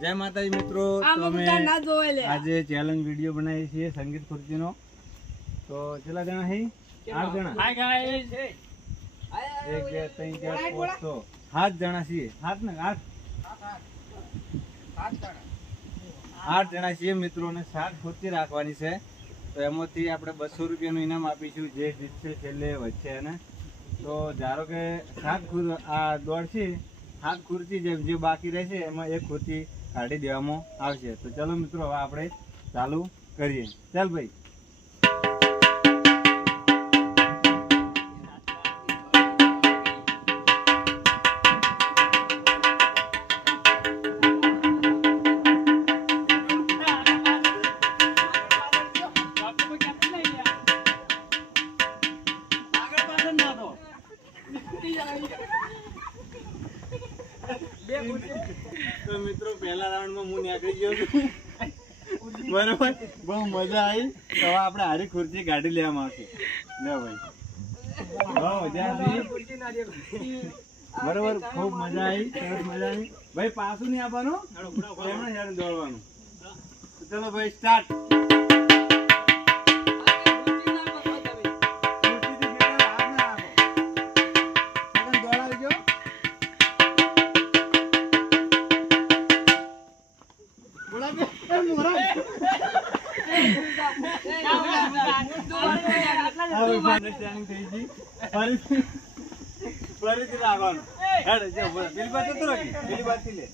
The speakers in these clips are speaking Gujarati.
જય માતાજી મિત્રો. તમે આજે ચેલેન્જ વીડિયો બનાવી છીએ સંગીત ખુરશીનો. તો કેટલા જણા છે આઠ જણા. એક બે ત્રણ ચાર પાંચ છ સાત જણા છીએ. સાત ને? આઠ? આઠ જણા છીએ મિત્રોને સાત ખુરશી રાખવાની છે. તો એમાંથી આપણે બસો રૂપિયાનું ઇનામ આપીશું. જે જીતશે છેલ્લે વચ્ચે એને. તો ધારો કે સાત ખુર આ દોડ સાત ખુરશી જે જે બાકી રહેશે એમાં એક ખુરતી કાઢી દેવામાં આવશે. તો ચલો મિત્રો, હવે આપણે ચાલુ કરીએ. ચાલ ભાઈ. તો મિત્રો પહેલા રાઉન્ડમાં હું નીકળી ગયો છું. બરોબર? બહુ મજા આવી. તો આપણે હારી ખુરશી કાઢી લેવામાં આવશે. લે ભાઈ. બરોબર? ખૂબ મજા આવી. સરસ મજા આવી. ભાઈ પાછું નહીં આપવાનું એમણે દોડવાનું. ચલો ભાઈ સ્ટાર્ટ understanding થઈ ગઈ. ફરીથી ફરીથી લાગવાનું. હેડ, જો, બોલો. પેલી રહો કે? પેલી બાજુથી લે.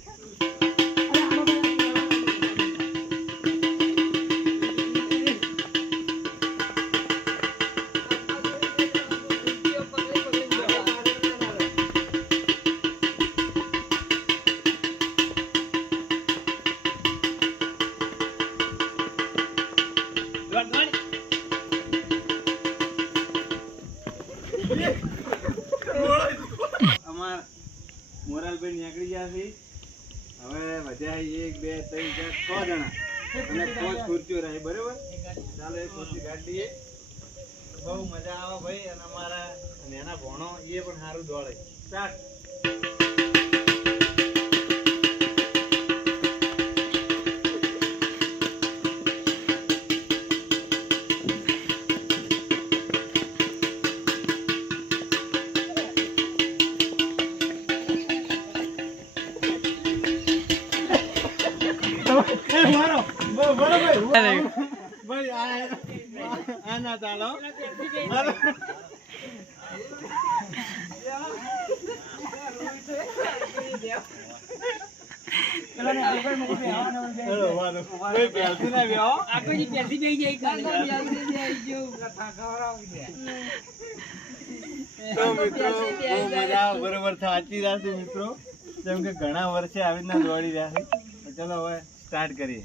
મોરાલભાઈ નીકળી ગયા છે. હવે વધ્યા એક બે ત્રણ ચાર છ જણા. અને પાંચ ખુરચીઓ રહે બરોબર? ચાલો એ ખુરચી કાઢી લઈએ. બહુ મજા આવે ભાઈ અને અમારા નેના ભણો એ પણ સારું દોડે. સ્ટાર્ટ મજા આવે. બરોબર સાચી રહ્યા છે મિત્રો. જેમ કે ઘણા વર્ષે આવી રીતના દોડી રહ્યા છે. તો ચલો હવે સ્ટાર્ટ કરીએ.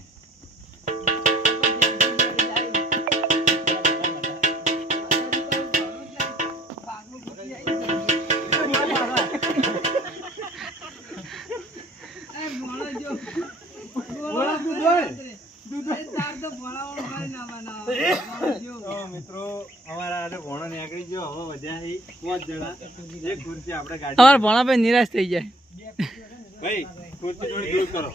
અમારા આજે ભણો નીકળી ગયો. હવે વધ્યા પાંચ જણા. એક ખુરશી આપણે ગાડી અમારા ભણાભાઈ નિરાશ થઈ જાય. ભાઈ ખુરશી થોડી દૂર કરો.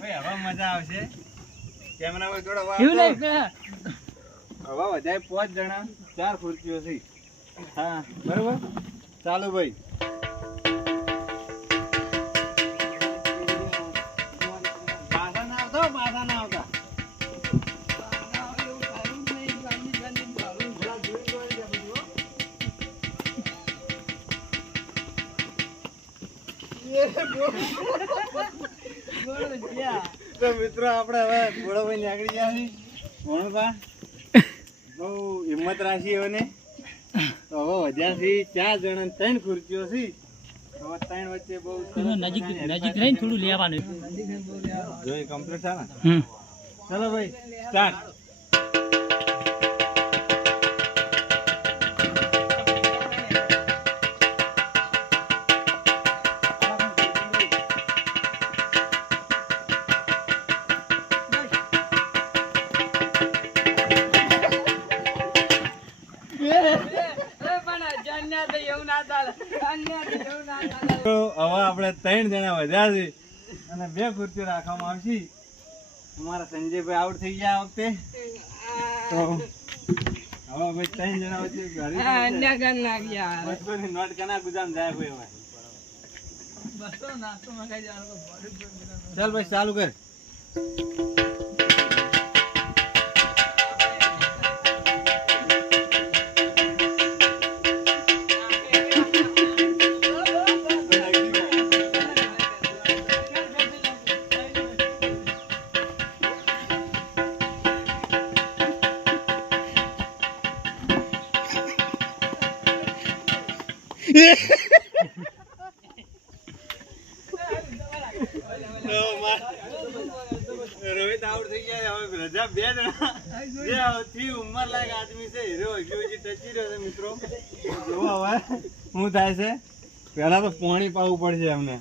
ભાઈ હવે મજા આવશે. કેમેરા ભાઈ હવે વધારે પાંચ જણા ચાર ખુરશીઓ છે હા બરોબર? ચાલો ભાઈ. તો મિત્રો આપણે હવે ઘોડાભાઈ નીકળી ગયા બહુ હિંમત રાખી એઓને. તો હવે વધ્યા છે ચાર જણા ત્રણ ખુરશીઓ છે હવે ત્રણ વચ્ચે બહુ નજીક નજીક રહીને થોડું લેવાનું. જોઈ કમ્પ્લીટ ને? ચલો ભાઈ સ્ટાર્ટ હવે આપણે ત્રણ જણા વધ્યા છે અને બે ખુરશીઓ રાખવામાં આવશે. અમારા સંજયભાઈ આઉટ થઈ ગયા આ વખતે. તો હવે ભાઈ ત્રણ જણા વચ્ચે નોટ કના ગુજામ જાય ભાઈ હવે. ચાલ ભાઈ ચાલુ કર. રોહિત આઉટ થઈ ગયા હવે રજા બે જણા જે ઉંમર લાયક આદમી છે. હીરો હજી હજી ટચી રહ્યો છે મિત્રો. જોવો હવે શું થાય છે. પહેલા તો પાણી પાવું પડશે અમને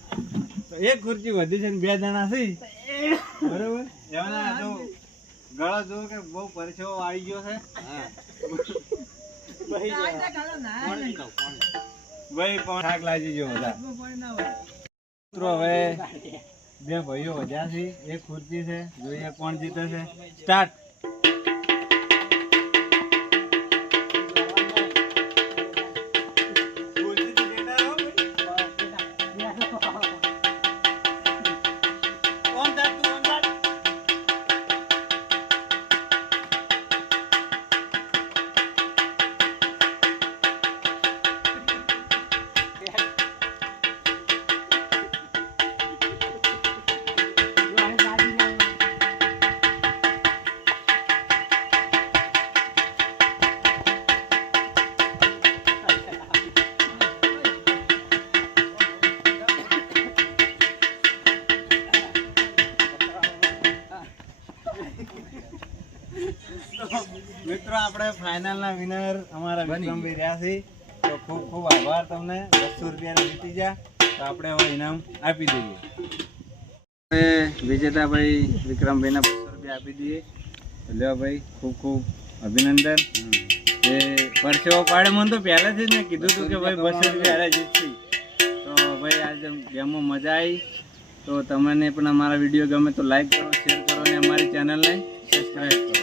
તો એક ખુરચી વધી છે ને બે જણા છે બરોબર? એમના તો ગળો જો કે બહુ પરસેવો આવી ગયો છે. ભાઈ ભાઈ, પણ થાક લાગી ગયો બધા મિત્રો, હવે બે ભાઈઓ વધ્યા છે. એક ખુરચી છે. જોઈએ કોણ જીતે છે. સ્ટાર્ટ મિત્રો આપણે ફાઇનલના વિનર અમારા વિક્રમભાઈ રહ્યા છે તો ખૂબ ખૂબ આભાર તમને. બસો રૂપિયા જીતી જા. તો આપણે હવે ઇનામ આપી દઈએ. વિજેતાભાઈ વિક્રમભાઈને બસો રૂપિયા આપી દઈએ. લ્યો ભાઈ ખૂબ ખૂબ અભિનંદન. એ પરસેવો પાડે મને તો પહેલાંથી જ મેં કીધું હતું કે ભાઈ બસો રૂપિયા જીતશી. તો ભાઈ આજે ગેમમાં મજા આવી. તો તમને પણ અમારા વીડિયો ગમે તો લાઈક કરો શેર કરો અને અમારી ચેનલને સબસ્ક્રાઈબ કરો.